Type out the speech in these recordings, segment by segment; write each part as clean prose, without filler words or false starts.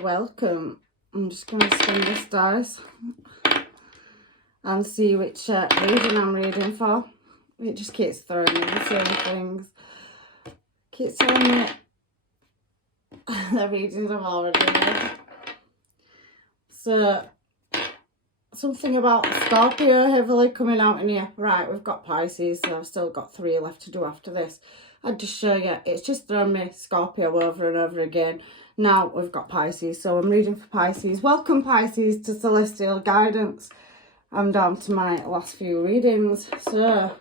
welcome. I'm just going to spin this dice and see which reading I'm reading for. It just keeps throwing me the same things. Keeps telling me the readings I've already read. So, something about Scorpio heavily coming out in here. Right, we've got Pisces, so I've still got 3 left to do after this. I'd just show you, it's just thrown me Scorpio over and over again. Now we've got Pisces, so I'm reading for Pisces. Welcome, Pisces, to Celestial Guidance. I'm down to my last few readings, so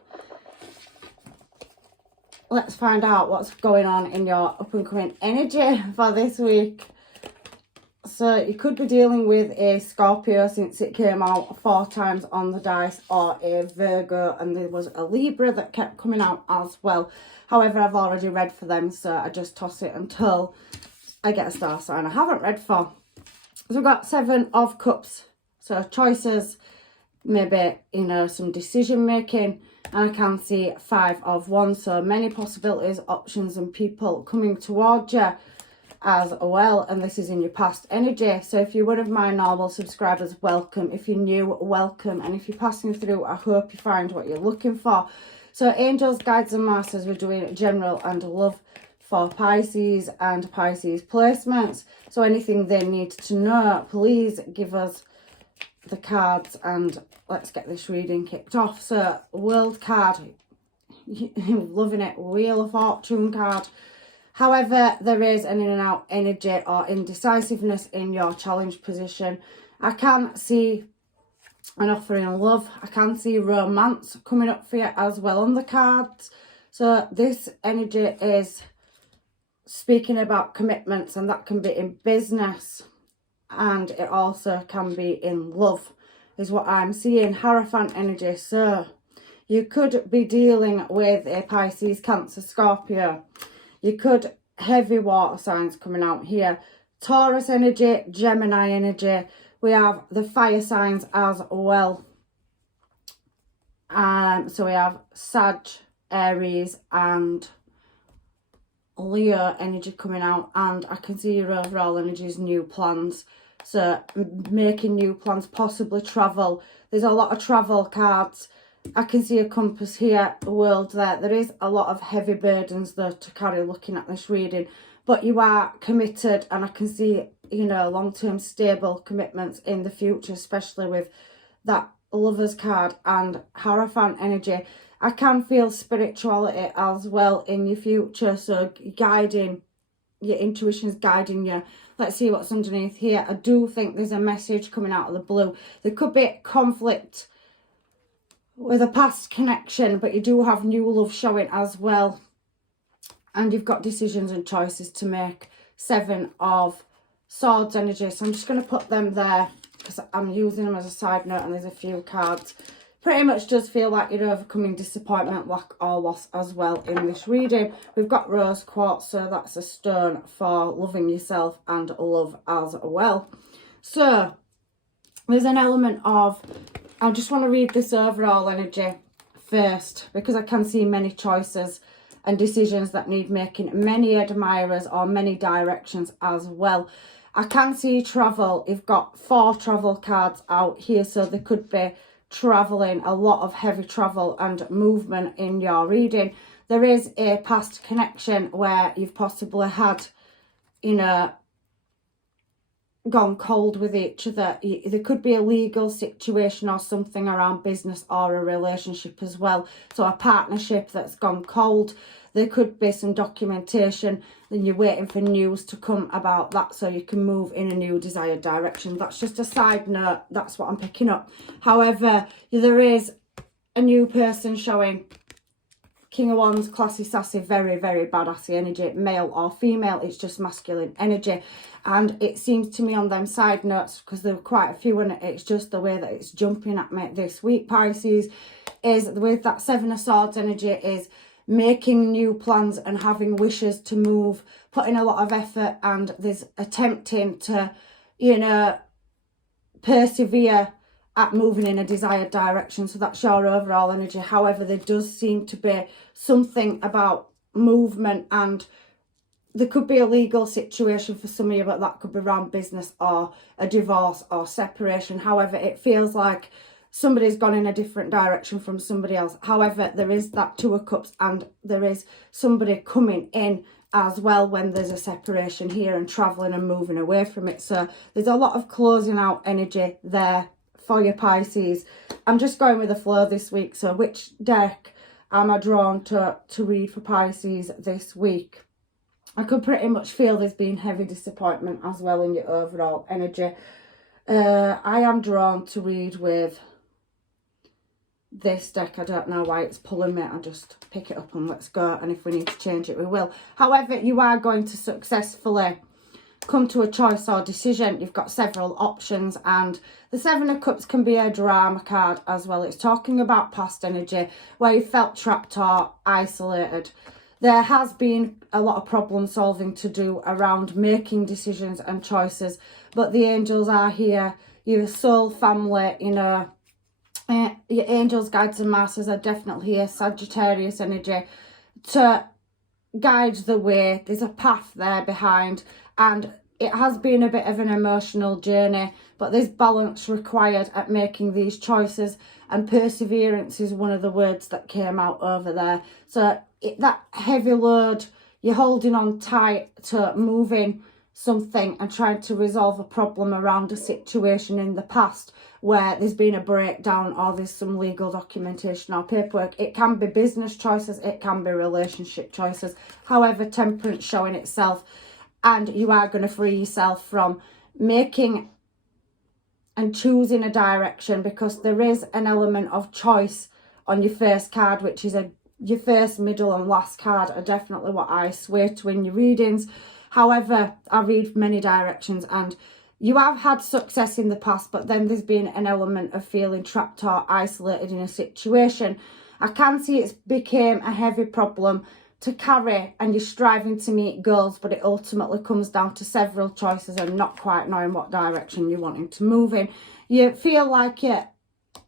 let's find out what's going on in your up and coming energy for this week. So you could be dealing with a Scorpio since it came out 4 times on the dice, or a Virgo, and there was a Libra that kept coming out as well. However, I've already read for them, so I just toss it until I get a star sign I haven't read for. So we've got 7 of Cups, so choices, maybe, you know, some decision making. And I can see 5 of Wands, so many possibilities, options and people coming towards you as well, and this is in your past energy. So if you're one of my normal subscribers, welcome. If you're new, welcome. And if you're passing through, I hope you find what you're looking for. So angels, guides and masters, we're doing general and love for Pisces and Pisces placements. So anything they need to know, please give us the cards and let's get this reading kicked off. So World card, loving it. Wheel of Fortune card. However, there is an in and out energy or indecisiveness in your challenge position. I can see an offer in love. I can see romance coming up for you as well on the cards. So this energy is speaking about commitments, and that can be in business and it also can be in love, is what I'm seeing. Hierophant energy. So you could be dealing with a Pisces, Cancer, Scorpio. You could, heavy water signs coming out here. Taurus energy, Gemini energy. We have the fire signs as well. So we have Sag, Aries and Leo energy coming out. And I can see your overall energies, new plans. So making new plans, possibly travel. There's a lot of travel cards. I can see a compass here, a world there. There is a lot of heavy burdens though to carry looking at this reading. But you are committed, and I can see, you know, long-term stable commitments in the future, especially with that Lovers card and Hierophant energy. I can feel spirituality as well in your future, so guiding, your intuition's guiding you. Let's see what's underneath here. I do think there's a message coming out of the blue. There could be conflict with a past connection, but you do have new love showing as well. And you've got decisions and choices to make. 7 of Swords energy. So I'm just going to put them there because I'm using them as a side note, and there's a few cards. Pretty much does feel like you're overcoming disappointment, lack or loss as well in this reading. We've got rose quartz, so that's a stone for loving yourself and love as well. So there's an element of, I just want to read this overall energy first because I can see many choices and decisions that need making, many admirers or many directions as well. I can see travel. You've got 4 travel cards out here, so there could be traveling, a lot of heavy travel and movement in your reading. There is a past connection where you've possibly had, you know, gone cold with each other. There could be a legal situation or something around business or a relationship as well. So a partnership that's gone cold. There could be some documentation, then you're waiting for news to come about that so you can move in a new desired direction. That's just a side note. That's what I'm picking up. However, there is a new person showing. King of Wands, classy, sassy, very, very badassy energy, male or female. It's just masculine energy. And it seems to me on them side notes, because there were quite a few, and it's just the way that it's jumping at me this week, Pisces, is with that 7 of Swords energy is making new plans and having wishes to move, putting a lot of effort, and there's attempting to, you know, persevere at moving in a desired direction. So that's your overall energy. However, there does seem to be something about movement and there could be a legal situation for some of you, but that could be around business or a divorce or separation. However, it feels like somebody's gone in a different direction from somebody else. However, there is that Two of Cups, and there is somebody coming in as well when there's a separation here and traveling and moving away from it. So there's a lot of closing out energy there for your Pisces. I'm just going with the flow this week. So which deck am I drawn to read for Pisces this week? I could pretty much feel there's been heavy disappointment as well in your overall energy. I am drawn to read with this deck. I don't know why it's pulling me. I'll just pick it up and let's go. And if we need to change it, we will. However, you are going to successfully come to a choice or decision. You've got several options, and the Seven of Cups can be a drama card as well. It's talking about past energy where you felt trapped or isolated. There has been a lot of problem solving to do around making decisions and choices, but the angels are here. Your soul family, you know, your angels, guides and masters are definitely here. Sagittarius energy to guide the way. There's a path there behind, and it has been a bit of an emotional journey, but there's balance required at making these choices, and perseverance is one of the words that came out over there. So that heavy load, you're holding on tight to moving something and trying to resolve a problem around a situation in the past where there's been a breakdown or there's some legal documentation or paperwork. It can be business choices, it can be relationship choices. However, temperance showing itself, and you are going to free yourself from making and choosing a direction, because there is an element of choice on your first card, which is your first, middle and last card are definitely what I swear to in your readings. However, I read many directions, and you have had success in the past, but then there's been an element of feeling trapped or isolated in a situation. I can see it's became a heavy problem to carry, and you're striving to meet goals, but it ultimately comes down to several choices and not quite knowing what direction you're wanting to move in. You feel like your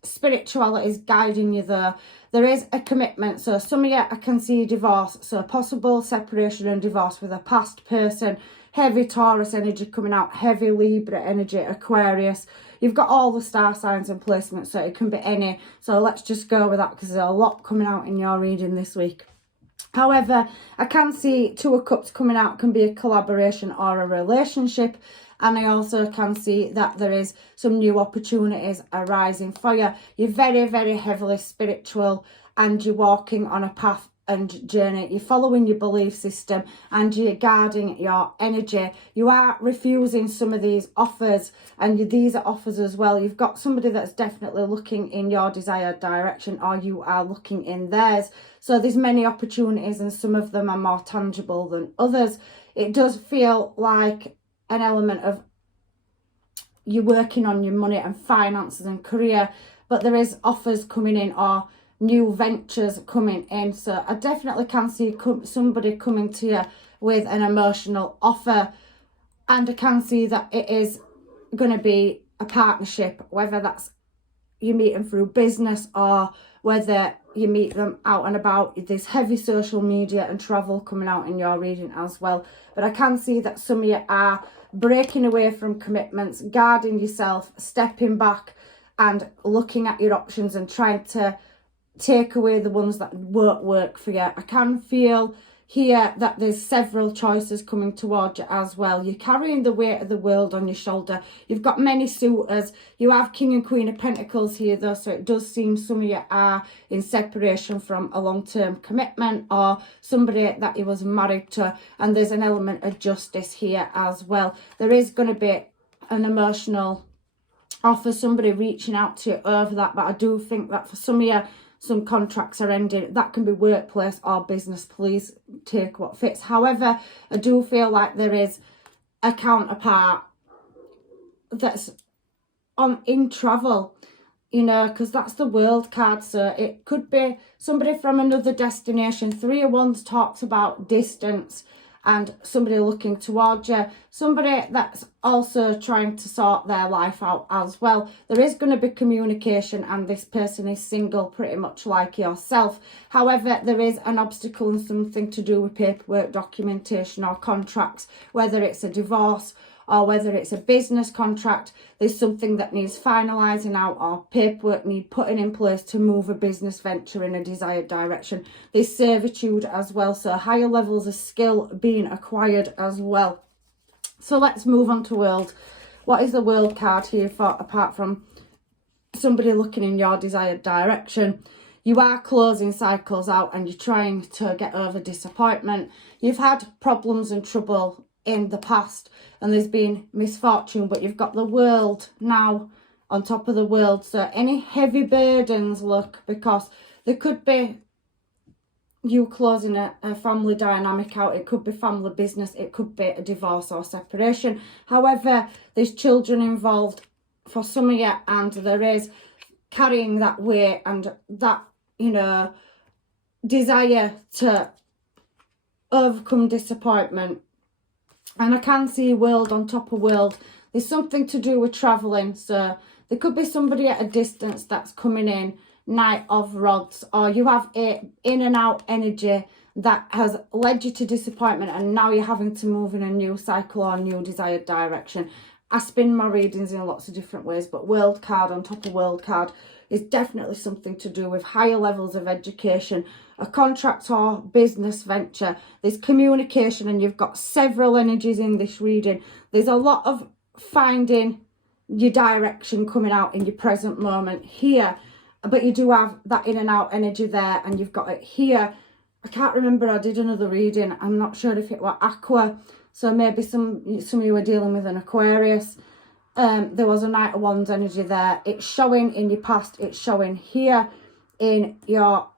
spirituality is guiding you there. There is a commitment. So some of you, I can see divorce. So possible separation and divorce with a past person. Heavy Taurus energy coming out. Heavy Libra energy, Aquarius. You've got all the star signs and placements, so it can be any. So let's just go with that, because there's a lot coming out in your reading this week. However, I can see Two of Cups coming out can be a collaboration or a relationship. And I also can see that there is some new opportunities arising for you. You're very, very heavily spiritual, and you're walking on a path and journey. You're following your belief system, and you're guarding your energy. You are refusing some of these offers, and these are offers as well. You've got somebody that's definitely looking in your desired direction, or you are looking in theirs. So there's many opportunities, and some of them are more tangible than others. It does feel like an element of you working on your money and finances and career, but there is offers coming in or new ventures coming in. So I definitely can see somebody coming to you with an emotional offer, and I can see that it is going to be a partnership, whether that's you meet them through business or whether you meet them out and about. There's heavy social media and travel coming out in your reading as well. But I can see that some of you are breaking away from commitments, guarding yourself, stepping back and looking at your options and trying to take away the ones that won't work for you. I can feel here that there's several choices coming towards you as well. You're carrying the weight of the world on your shoulder. You've got many suitors. You have King and Queen of Pentacles here though, so it does seem some of you are in separation from a long-term commitment or somebody that you was married to, and there's an element of justice here as well. There is going to be an emotional offer, somebody reaching out to you over that, but I do think that for some of you, some contracts are ending. That can be workplace or business. Please take what fits. However, I do feel like there is a counterpart that's in travel, you know, because that's the World card. So it could be somebody from another destination. 3 of Wands talks about distance and somebody looking towards you, somebody that's also trying to sort their life out as well. There is going to be communication, and this person is single, pretty much like yourself. However, there is an obstacle and something to do with paperwork, documentation or contracts, whether it's a divorce or whether it's a business contract. There's something that needs finalising out, or paperwork need putting in place to move a business venture in a desired direction. There's servitude as well, so higher levels of skill being acquired as well. So let's move on to World. What is the World card here for, apart from somebody looking in your desired direction? You are closing cycles out and you're trying to get over disappointment. You've had problems and trouble in the past and there's been misfortune, but you've got the World now on top of the World. So any heavy burdens, look, because there could be you closing a family dynamic out. It could be family business, it could be a divorce or separation. However, there's children involved for some of you, and there is carrying that weight and that, you know, desire to overcome disappointment. And I can see World on top of World. There's something to do with travelling, so there could be somebody at a distance that's coming in, Knight of Rods, or you have a in and out energy that has led you to disappointment, and now you're having to move in a new cycle or a new desired direction. I spin my readings in lots of different ways, but World card on top of World card is definitely something to do with higher levels of education, a contract or business venture. There's communication, and you've got several energies in this reading. There's a lot of finding your direction coming out in your present moment here, but you do have that in and out energy there, and you've got it here. I can't remember, I did another reading, I'm not sure if it were Aqua, so maybe some of you were dealing with an Aquarius. There was a Knight of Wands energy there. It's showing in your past, it's showing here in your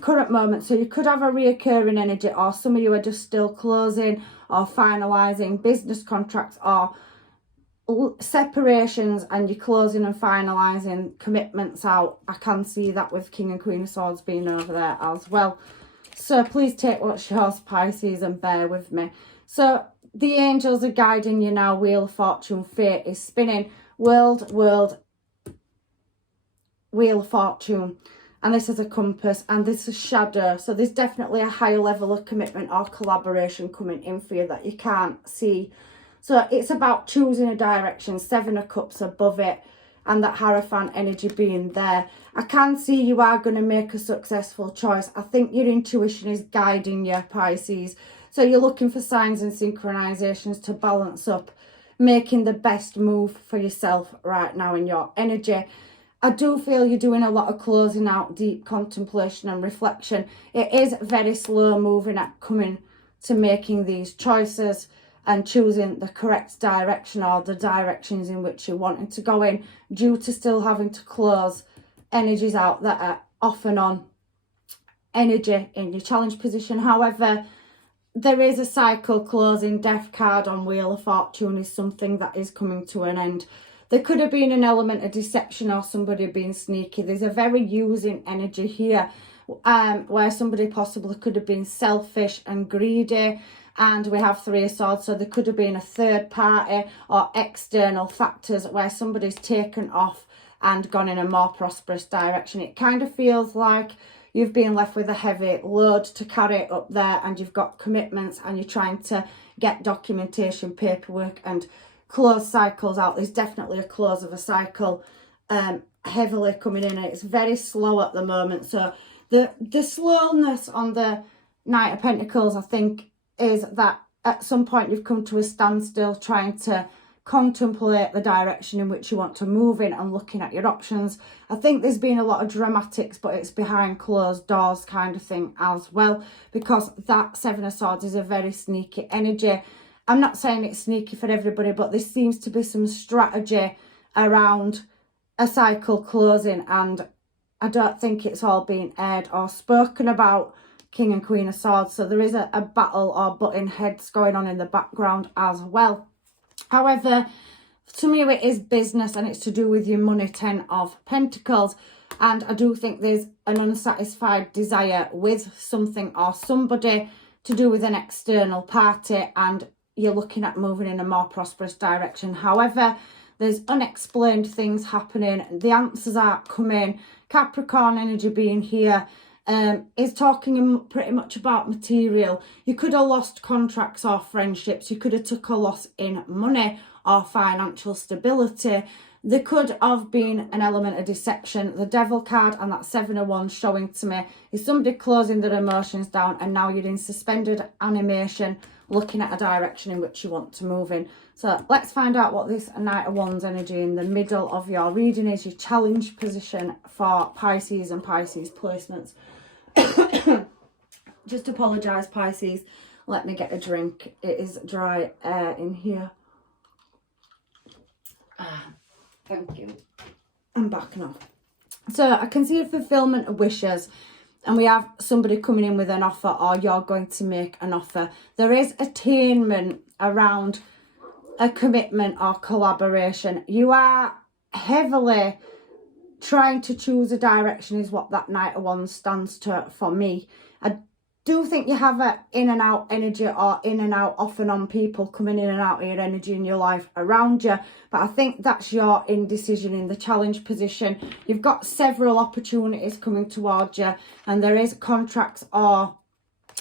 current moment. So you could have a reoccurring energy, or some of you are just still closing or finalising business contracts or separations, and you're closing and finalising commitments out. I can see that with King and Queen of Swords being over there as well. So please take what's yours, Pisces, and bear with me. So the angels are guiding you now. Wheel of Fortune, fate is spinning. World, Wheel of Fortune. And this is a compass, and this is shadow. So there's definitely a higher level of commitment or collaboration coming in for you that you can't see. So it's about choosing a direction. 7 of Cups above it, and that Hierophant energy being there. I can see you are going to make a successful choice. I think your intuition is guiding you, Pisces. So you're looking for signs and synchronizations to balance up, making the best move for yourself right now in your energy. I do feel you're doing a lot of closing out, deep contemplation and reflection. It is very slow moving at coming to making these choices and choosing the correct direction, or the directions in which you're wanting to go in, due to still having to close energies out that are off and on energy in your challenge position. However, there is a cycle closing. Death card on Wheel of Fortune is something that is coming to an end. There could have been an element of deception or somebody being sneaky. There's a very using energy here, where somebody possibly could have been selfish and greedy. And we have 3 of Swords, so there could have been a third party or external factors where somebody's taken off and gone in a more prosperous direction. It kind of feels like you've been left with a heavy load to carry up there, and you've got commitments, and you're trying to get documentation, paperwork and close cycles out. There's definitely a close of a cycle heavily coming in, and it's very slow at the moment. So the slowness on the Knight of Pentacles, I think, is that at some point you've come to a standstill trying to contemplate the direction in which you want to move in and looking at your options. I think there's been a lot of dramatics, but it's behind closed doors kind of thing as well, because that 7 of Swords is a very sneaky energy. I'm not saying it's sneaky for everybody, but there seems to be some strategy around a cycle closing, and I don't think it's all being aired or spoken about, King and Queen of Swords. So there is a battle or butting heads going on in the background as well. However, to me it is business, and it's to do with your money, 10 of Pentacles. And I do think there's an unsatisfied desire with something or somebody to do with an external party, and you're looking at moving in a more prosperous direction. However, there's unexplained things happening. The answers aren't coming. Capricorn energy being here is talking pretty much about material. You could have lost contracts or friendships. You could have took a loss in money or financial stability. There could have been an element of deception. The Devil card and that 7 of Wands showing to me is somebody closing their emotions down, and now you're in suspended animation looking at a direction in which you want to move in. So let's find out what this Knight of Wands energy in the middle of your reading is, your challenge position for Pisces and Pisces placements. Just apologise, Pisces. Let me get a drink. It is dry air in here. Thank you. I'm back now. So I can see a fulfillment of wishes, and we have somebody coming in with an offer, or you're going to make an offer. There is attainment around a commitment or collaboration. You are heavily trying to choose a direction is what that Knight of Wands stands to for me. I do think you have a in and out energy, or in and out off and on people coming in and out of your energy in your life around you, but I think that's your indecision in the challenge position. You've got several opportunities coming towards you, and there is contracts or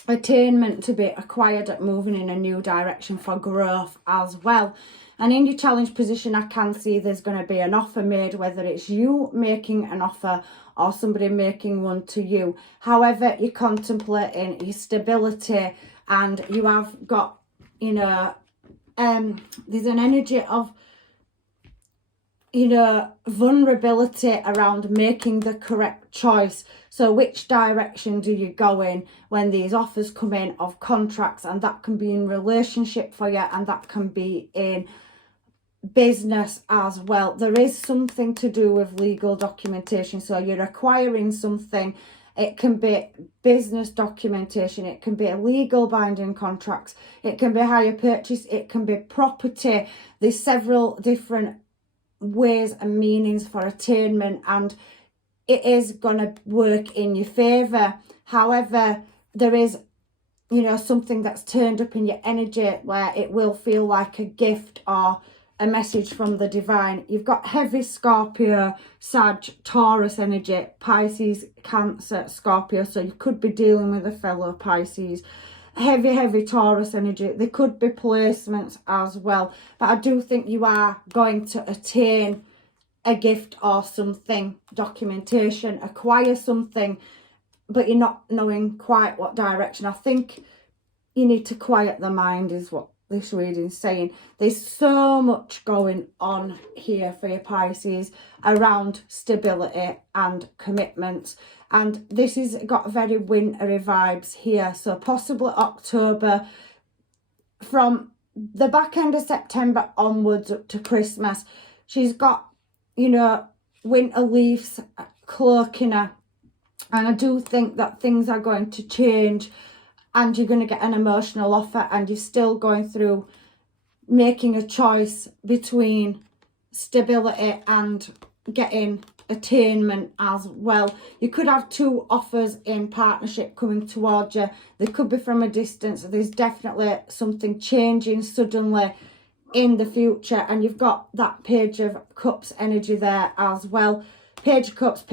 attainment to be acquired at moving in a new direction for growth as well. And in your challenge position, I can see there's going to be an offer made, whether it's you making an offer or somebody making one to you. However, you're contemplating your stability, and you have got, you know, there's an energy of, you know, vulnerability around making the correct choice. So which direction do you go in when these offers come in of contracts? And that can be in relationship for you, and that can be in business as well. There is something to do with legal documentation. So you're acquiring something. It can be business documentation. It can be legal binding contracts. It can be hire purchase. It can be property. There's several different ways and meanings for attainment, and it is going to work in your favour. However, there is, you know, something that's turned up in your energy where it will feel like a gift or a message from the divine. You've got heavy Scorpio, Sag, Taurus energy, Pisces, Cancer, Scorpio. So you could be dealing with a fellow Pisces. Heavy Taurus energy. There could be placements as well. But I do think you are going to attain a gift or something, documentation, acquire something, but you're not knowing quite what direction. I think you need to quiet the mind is what this reading is saying. There's so much going on here for your Pisces around stability and commitments, and this has got very wintry vibes here. So possibly October, from the back end of September onwards up to Christmas, she's got, you know, winter leaves cloaking her, and I do think that things are going to change, and you're going to get an emotional offer, and you're still going through making a choice between stability and getting attainment as well. You could have two offers in partnership coming towards you. They could be from a distance. There's definitely something changing suddenly in the future, and you've got that Page of Cups energy there as well. Page of Cups,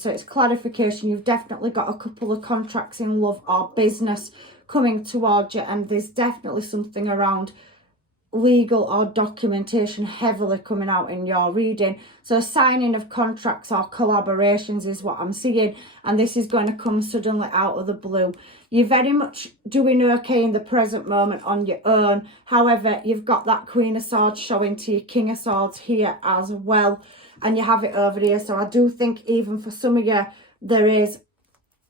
so it's clarification. You've definitely got a couple of contracts in love or business coming towards you, and there's definitely something around legal or documentation heavily coming out in your reading. So signing of contracts or collaborations is what I'm seeing, and this is going to come suddenly out of the blue. You're very much doing okay in the present moment on your own. However, you've got that Queen of Swords showing to your King of Swords here as well, and you have it over here. So I do think even for some of you there is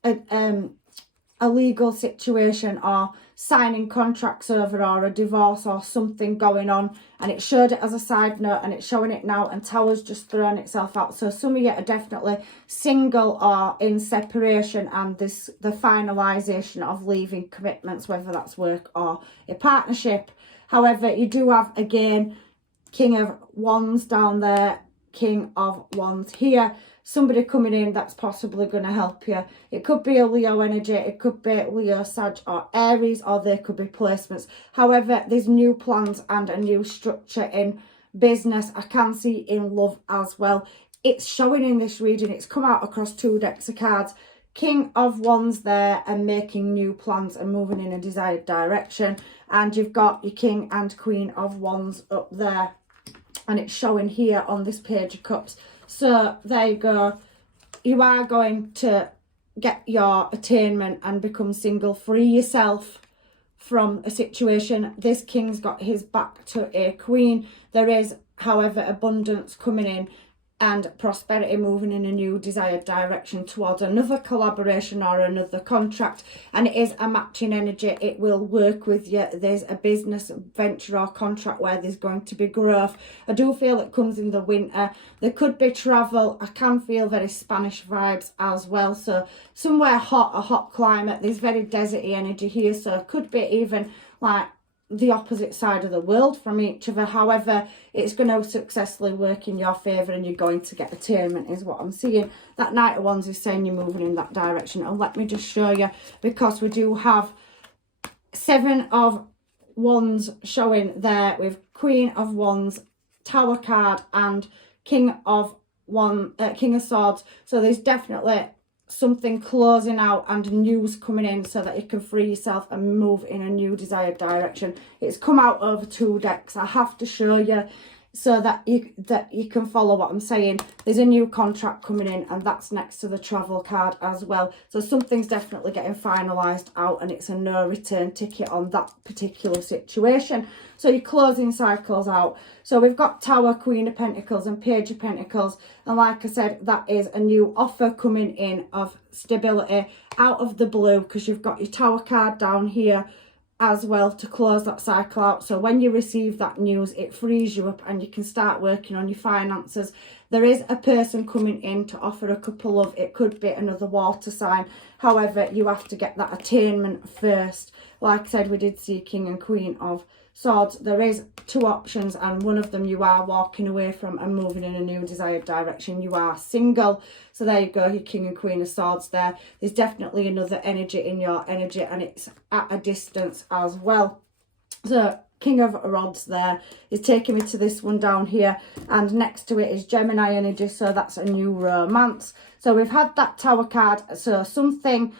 a legal situation or signing contracts over, or a divorce or something going on, and it showed it as a side note and it's showing it now, and Tower's just thrown itself out. So some of you are definitely single or in separation, and this the finalisation of leaving commitments, whether that's work or a partnership. However, you do have again King of Wands down there, King of Wands here. somebody coming in that's possibly going to help you. It could be a Leo energy, it could be Leo, Sag or Aries, or there could be placements. However, there's new plans and a new structure in business. I can see in love as well. It's showing in this reading. It's come out across 2 decks of cards. King of Wands there, and making new plans and moving in a desired direction. And you've got your King and Queen of Wands up there. And it's showing here on this Page of Cups. So there you go. You are going to get your attainment and become single. Free yourself from a situation. This King's got his back to a Queen. There is, however, abundance coming in and prosperity moving in a new desired direction towards another collaboration or another contract. And it is a matching energy. It will work with you. There's a business venture or contract where there's going to be growth. I do feel it comes in the winter. There could be travel. I can feel very Spanish vibes as well. So somewhere hot, a hot climate. There's very deserty energy here. So it could be even like the opposite side of the world from each other. However, it's going to successfully work in your favour and you're going to get attainment is what I'm seeing. That Knight of Wands is saying you're moving in that direction. And let me just show you, because we do have 7 of Wands showing there with Queen of Wands, Tower card and King of Swords. So there's definitely something closing out and news coming in so that you can free yourself and move in a new desired direction. It's come out over 2 decks. I have to show you so that you can follow what I'm saying. There's a new contract coming in, and that's next to the travel card as well. So something's definitely getting finalised out, and it's a no return ticket on that particular situation. So you're closing cycles out. So we've got Tower, Queen of Pentacles and Page of Pentacles. And like I said, that is a new offer coming in of stability out of the blue, because you've got your Tower card down here as well to close that cycle out. So when you receive that news, it frees you up and you can start working on your finances. There is a person coming in to offer a couple of, it could be another water sign. However, you have to get that attainment first. Like I said, we did see King and Queen of Swords. There is 2 options, and one of them you are walking away from and moving in a new desired direction. You are single. So there you go, your King and Queen of Swords there. There's definitely another energy in your energy, and it's at a distance as well. So King of Rods there is taking me to this one down here, and next to it is Gemini energy. So that's a new romance. So we've had that Tower card. So something,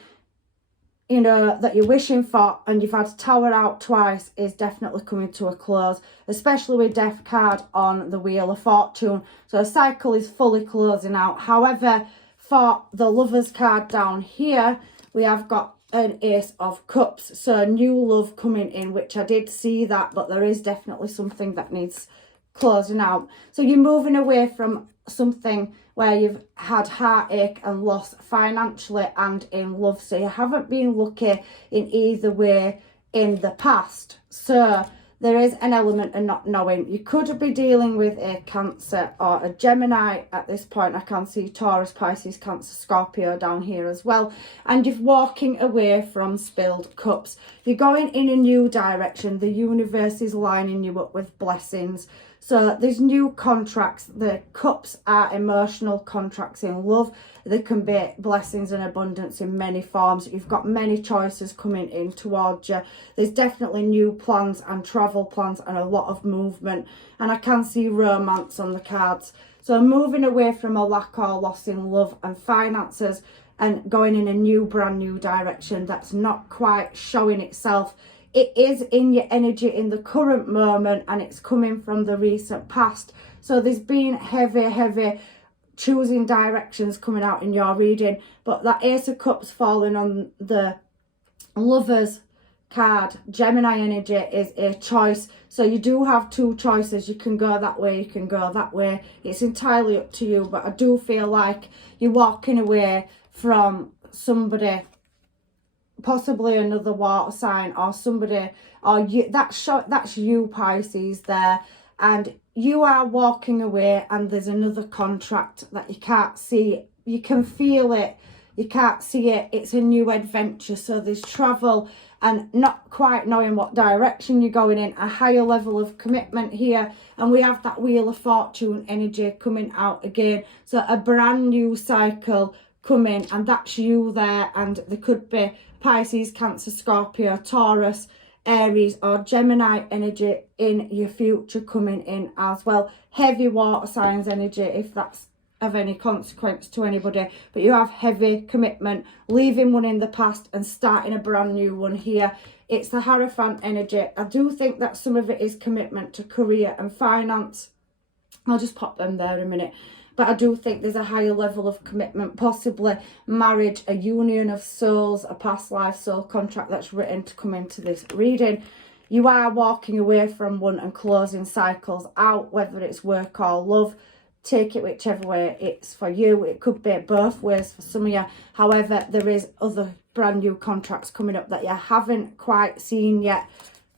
you know, that you're wishing for and you've had Tower out twice is definitely coming to a close, especially with Death card on the Wheel of Fortune. So a cycle is fully closing out. However, for the Lovers card down here, we have got an Ace of Cups. So new love coming in, which I did see that, but there is definitely something that needs closing out. So you're moving away from something where you've had heartache and loss financially and in love. So you haven't been lucky in either way in the past. So there is an element of not knowing. You could be dealing with a Cancer or a Gemini at this point. I can see Taurus, Pisces, Cancer, Scorpio down here as well. And you're walking away from spilled cups. You're going in a new direction. The universe is lining you up with blessings. So there's new contracts. The cups are emotional contracts in love. There can be blessings and abundance in many forms. You've got many choices coming in towards you. There's definitely new plans and travel plans and a lot of movement. And I can see romance on the cards. So moving away from a lack or loss in love and finances and going in a new, brand new direction that's not quite showing itself. It is in your energy in the current moment, and it's coming from the recent past. So there's been heavy choosing directions coming out in your reading. But that Ace of Cups falling on the Lovers card, Gemini energy, is a choice. So you do have 2 choices. You can go that way, you can go that way. It's entirely up to you. But I do feel like you're walking away from somebody, possibly another water sign or somebody, or you, that's you, Pisces there, and you are walking away and there's another contract that you can't see. You can feel it. You can't see it. It's a new adventure. So there's travel and not quite knowing what direction you're going in, a higher level of commitment here. And we have that Wheel of Fortune energy coming out again. So a brand new cycle coming, and that's you there. And there could be Pisces, Cancer, Scorpio, Taurus, Aries or Gemini energy in your future coming in as well. Heavy water signs energy, if that's of any consequence to anybody, but you have heavy commitment, leaving one in the past and starting a brand new one here. It's the Hierophant energy. I do think that some of it is commitment to career and finance. I'll just pop them there in a minute. But I do think there's a higher level of commitment, possibly marriage, a union of souls, a past life soul contract that's written to come into this reading. You are walking away from one and closing cycles out, whether it's work or love. Take it whichever way it's for you. It could be both ways for some of you. However, there is other brand new contracts coming up that you haven't quite seen yet,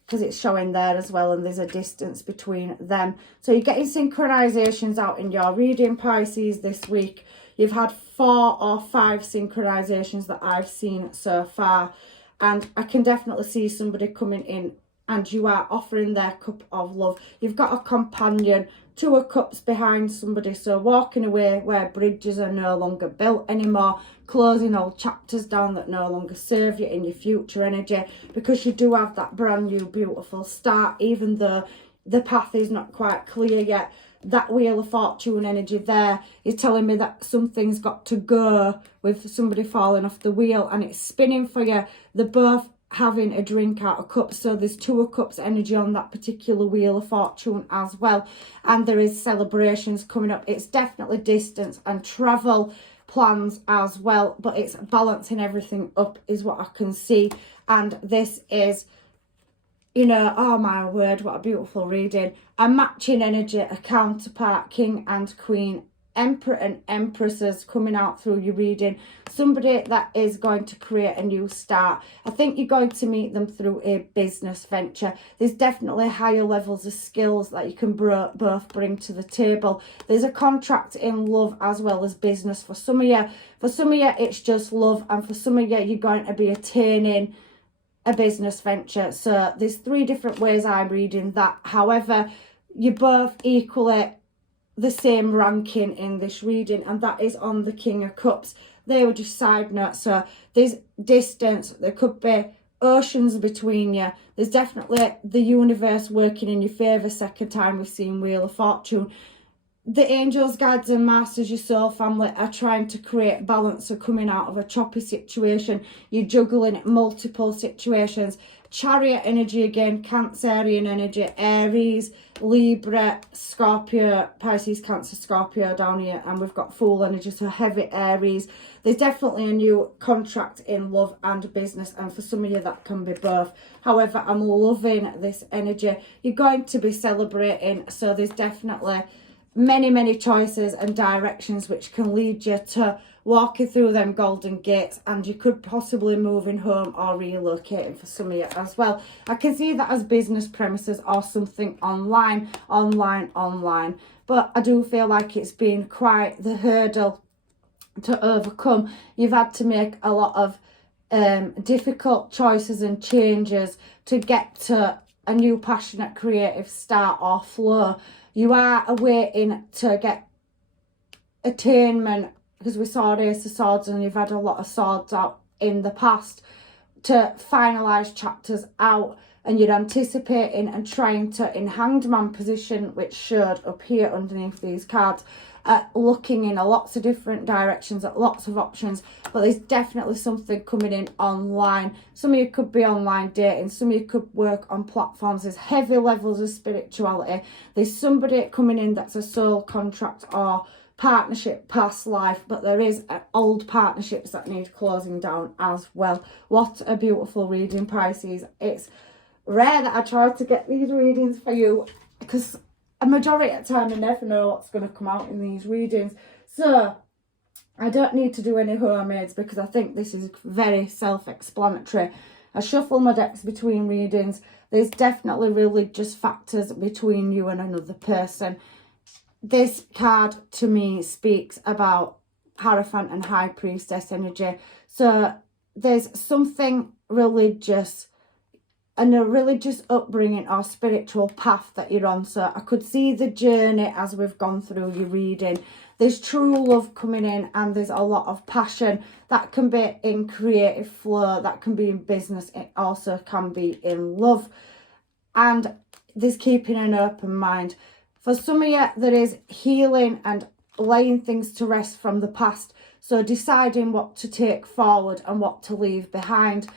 because it's showing there as well, and there's a distance between them. So you're getting synchronizations out in your reading, Pisces, this week. You've had 4 or 5 synchronizations that I've seen so far, and I can definitely see somebody coming in and you are offering their cup of love. You've got a companion, 2 of Cups behind somebody, so walking away where bridges are no longer built anymore, closing old chapters down that no longer serve you in your future energy, because you do have that brand new beautiful start, even though the path is not quite clear yet. That Wheel of Fortune energy there is telling me that something's got to go with somebody falling off the wheel and it's spinning for you. They're both having a drink out of cups, so there's 2 of Cups energy on that particular Wheel of Fortune as well, and there is celebrations coming up. It's definitely distance and travel plans as well, but it's balancing everything up is what I can see. And this is, you know, oh my word, what a beautiful reading. A matching energy, a counterpart, King and Queen, Emperor and Empresses coming out through your reading. Somebody that is going to create a new start. I think you're going to meet them through a business venture. There's definitely higher levels of skills that you can both bring to the table. There's a contract in love as well as business for some of you. For some of you, it's just love, and for some of you, you're going to be attaining a business venture. So there's 3 different ways I'm reading that. However, you're both equally the same ranking in this reading, and that is on the King of Cups. They were just side notes. So there's distance, there could be oceans between you. There's definitely the universe working in your favour. Second time we've seen Wheel of Fortune. The angels, guides and masters, your soul family, are trying to create balance. So coming out of a choppy situation, you're juggling multiple situations. Chariot energy again, Cancerian energy, Aries, Libra, Scorpio, Pisces, Cancer, Scorpio down here, and we've got Fool energy, so heavy Aries. There's definitely a new contract in love and business, and for some of you that can be both. However, I'm loving this energy. You're going to be celebrating, so there's definitely many choices and directions which can lead you to walking through them golden gates, and you could possibly moving home or relocating for some of you as well. I can see that as business premises or something online, but I do feel like it's been quite the hurdle to overcome. You've had to make a lot of difficult choices and changes to get to a new passionate creative start or flow. You are waiting to get attainment, because we saw Ace of Swords and you've had a lot of swords out in the past, to finalise chapters out, and you're anticipating and trying to, in Hanged Man position, which showed up here underneath these cards, looking in lots of different directions at lots of options, but there's definitely something coming in online. Some of you could be online dating, some of you could work on platforms. There's heavy levels of spirituality. There's somebody coming in that's a soul contract or partnership past life, but there is old partnerships that need closing down as well. What a beautiful reading, Pisces. It's rare that I try to get these readings for you, because a majority of the time I never know what's going to come out in these readings, so I don't need to do any homemades because I think this is very self-explanatory. I shuffle my decks between readings. There's definitely religious factors between you and another person. This card to me speaks about Hierophant and High Priestess energy. So there's something religious and a religious upbringing or spiritual path that you're on. So I could see the journey as we've gone through your reading. There's true love coming in, and there's a lot of passion. That can be in creative flow, that can be in business, it also can be in love. And there's keeping an open mind. For some of you, there is healing and laying things to rest from the past. So deciding what to take forward and what to leave behind.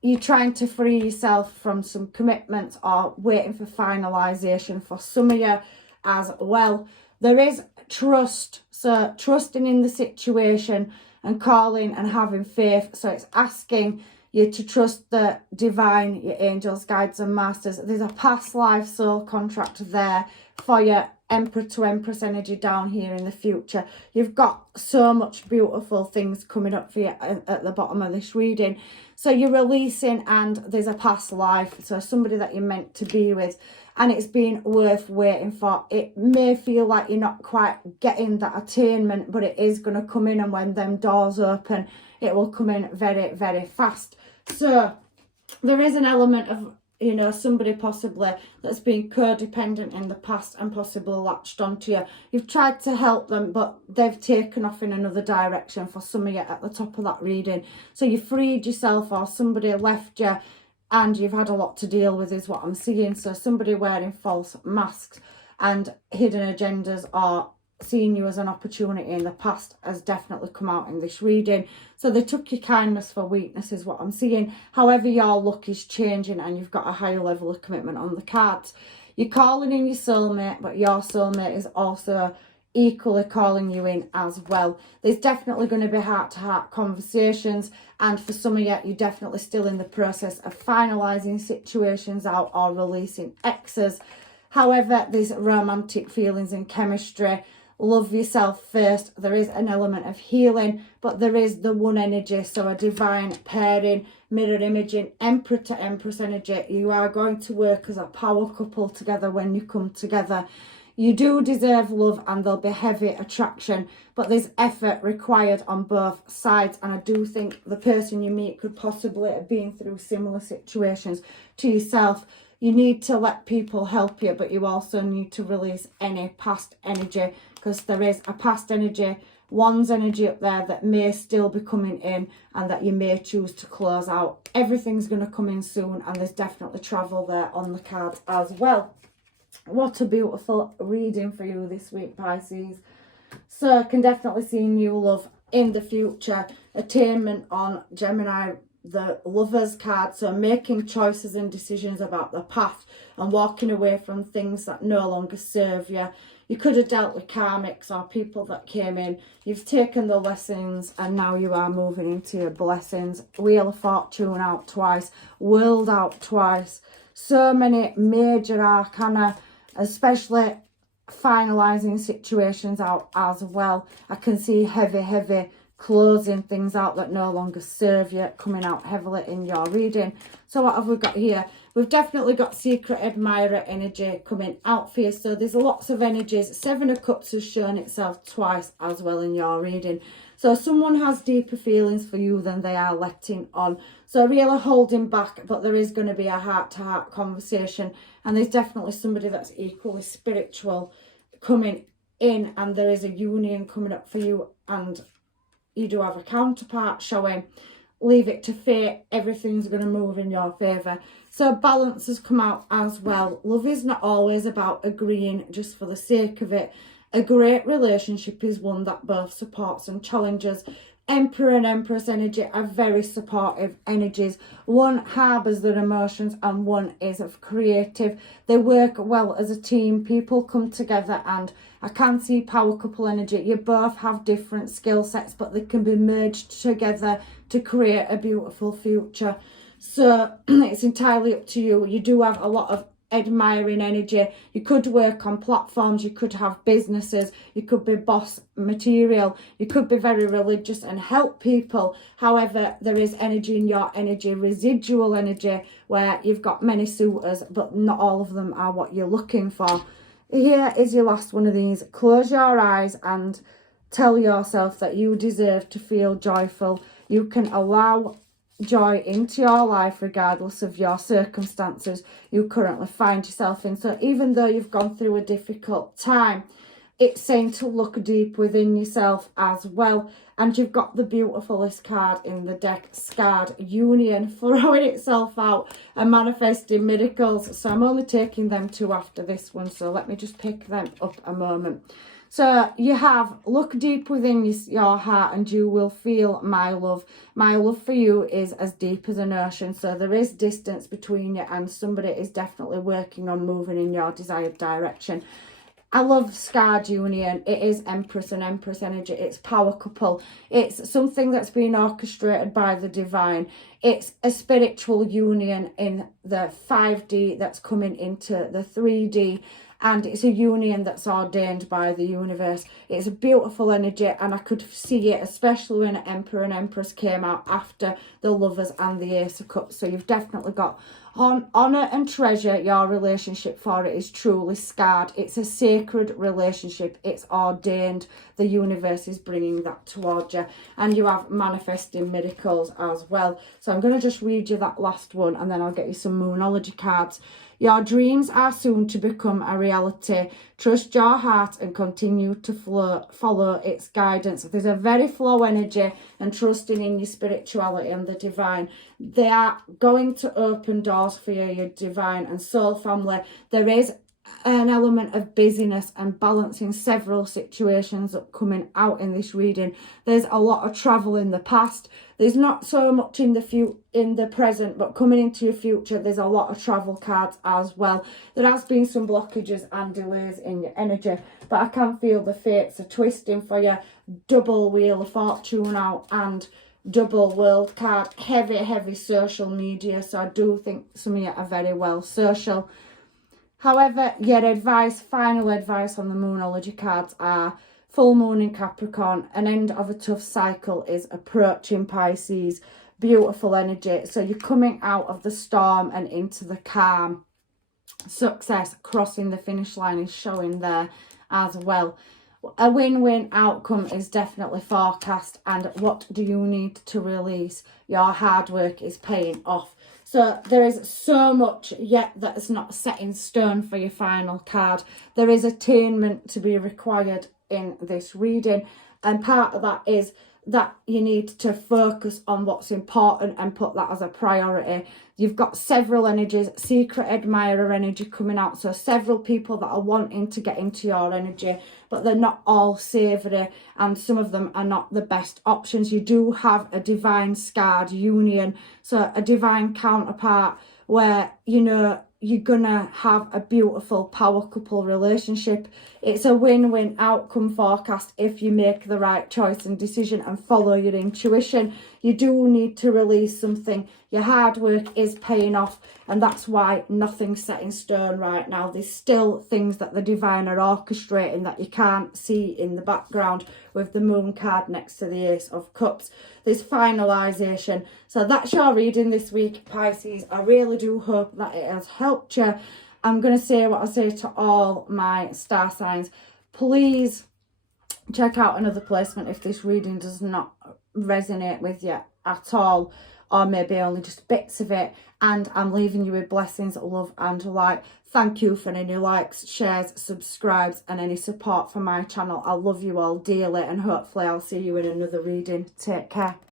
You're trying to free yourself from some commitments or waiting for finalisation for some of you as well. There is trust, so trusting in the situation and calling and having faith. So it's asking you to trust the divine, your angels, guides and masters. There's a past life soul contract there for your Emperor to Empress energy down here in the future. You've got so much beautiful things coming up for you at the bottom of this reading. So you're releasing, and there's a past life, so somebody that you're meant to be with, and it's been worth waiting for. It may feel like you're not quite getting that attainment, but it is going to come in, and when them doors open, it will come in very, very fast. So there is an element of, you know, somebody possibly that's been codependent in the past and possibly latched onto you. You've tried to help them, but they've taken off in another direction for some of you at the top of that reading. So you freed yourself, or somebody left you, and you've had a lot to deal with is what I'm seeing. So somebody wearing false masks and hidden agendas, or seeing you as an opportunity in the past, has definitely come out in this reading. So they took your kindness for weakness is what I'm seeing. However, your luck is changing and you've got a higher level of commitment on the cards. You're calling in your soulmate, but your soulmate is also equally calling you in as well. There's definitely going to be heart-to-heart conversations, and for some of you, you're definitely still in the process of finalising situations out or releasing exes. However, there's romantic feelings and chemistry. Love yourself first. There is an element of healing, but there is the one energy, so a divine pairing, mirror imaging, Emperor to Empress energy. You are going to work as a power couple together when you come together. You do deserve love, and there'll be heavy attraction, but there's effort required on both sides, and I do think the person you meet could possibly have been through similar situations to yourself. You need to let people help you, but you also need to release any past energy, because there is a past energy, one's energy up there that may still be coming in and that you may choose to close out. Everything's going to come in soon, and there's definitely travel there on the cards as well. What a beautiful reading for you this week, Pisces. So I can definitely see new love in the future. Attainment on Gemini, the Lovers card. So making choices and decisions about the path and walking away from things that no longer serve you. You could have dealt with karmics or people that came in. You've taken the lessons and now you are moving into your blessings. Wheel of Fortune out twice. World out twice. So many major arcana, especially finalising situations out as well. I can see heavy closing things out that no longer serve you coming out heavily in your reading. So what have we got here? We've definitely got secret admirer energy coming out for you. So there's lots of energies. Seven of Cups has shown itself twice as well in your reading. So someone has deeper feelings for you than they are letting on. So really holding back, but there is going to be a heart-to-heart conversation. And there's definitely somebody that's equally spiritual coming in, and there is a union coming up for you, and you do have a counterpart showing. Leave it to fate. Everything's going to move in your favour. So balance has come out as well. Love is not always about agreeing just for the sake of it. A great relationship is one that both supports and challenges. Emperor and Empress energy are very supportive energies. One harbours their emotions and one is of creative. They work well as a team. People come together, and I can see power couple energy. You both have different skill sets, but they can be merged together to create a beautiful future. So it's entirely up to you. You do have a lot of admiring energy. You could work on platforms, you could have businesses, you could be boss material, you could be very religious and help people. However, there is energy in your energy, residual energy, where you've got many suitors, but not all of them are what you're looking for. Here is your last one of these. Close your eyes and tell yourself that you deserve to feel joyful. You can allow joy into your life regardless of your circumstances you currently find yourself in. So even though you've gone through a difficult time, it's saying to look deep within yourself as well. And you've got the beautifulest card in the deck, Scarred Union, throwing itself out and manifesting miracles. So I'm only taking them two after this one, so let me just pick them up a moment. So you have, look deep within your heart and you will feel my love. My love for you is as deep as an ocean. So there is distance between you and somebody is definitely working on moving in your desired direction. I love Scarred Union. It is Empress and Empress energy. It's power couple. It's something that's been orchestrated by the divine. It's a spiritual union in the 5D that's coming into the 3D. And it's a union that's ordained by the universe. It's a beautiful energy, and I could see it, especially when Emperor and Empress came out after the Lovers and the Ace of Cups. So you've definitely got honour and treasure. Your relationship for it is truly scarred. It's a sacred relationship. It's ordained. The universe is bringing that towards you. And you have manifesting miracles as well. So I'm going to just read you that last one, and then I'll get you some Moonology cards. Your dreams are soon to become a reality. Trust your heart and continue to follow its guidance. There's a very flow energy and trusting in your spirituality and the divine. They are going to open doors for you, your divine and soul family. There is an element of busyness and balancing several situations coming out in this reading. There's a lot of travel in the past. There's not so much in the present, but coming into your future, there's a lot of travel cards as well. There has been some blockages and delays in your energy, but I can feel the fates are twisting for you. Double Wheel of Fortune out and double World card. Heavy social media. So I do think some of you are very well social. However, your advice, final advice on the Moonology cards are full moon in Capricorn, an end of a tough cycle is approaching, Pisces. Beautiful energy. So you're coming out of the storm and into the calm. Success, crossing the finish line is showing there as well. A win-win outcome is definitely forecast. And what do you need to release? Your hard work is paying off. So there is so much yet that is not set in stone for your final card. There is attainment to be required in this reading. And part of that is that you need to focus on what's important and put that as a priority. You've got several energies, secret admirer energy coming out. So several people that are wanting to get into your energy, but they're not all savoury and some of them are not the best options. You do have a divine scarred union. So a divine counterpart where, you know, you're gonna have a beautiful power couple relationship. It's a win-win outcome forecast if you make the right choice and decision and follow your intuition. You do need to release something. Your hard work is paying off, and that's why nothing's set in stone right now. There's still things that the divine are orchestrating that you can't see in the background with the moon card next to the Ace of Cups. There's finalisation. So that's your reading this week, Pisces. I really do hope that it has helped you. I'm going to say what I say to all my star signs. Please check out another placement if this reading does not resonate with you at all, or maybe only just bits of it. And I'm leaving you with blessings, love and light. Thank you for any likes, shares, subscribes and any support for my channel. I love you all dearly, and hopefully I'll see you in another reading. Take care.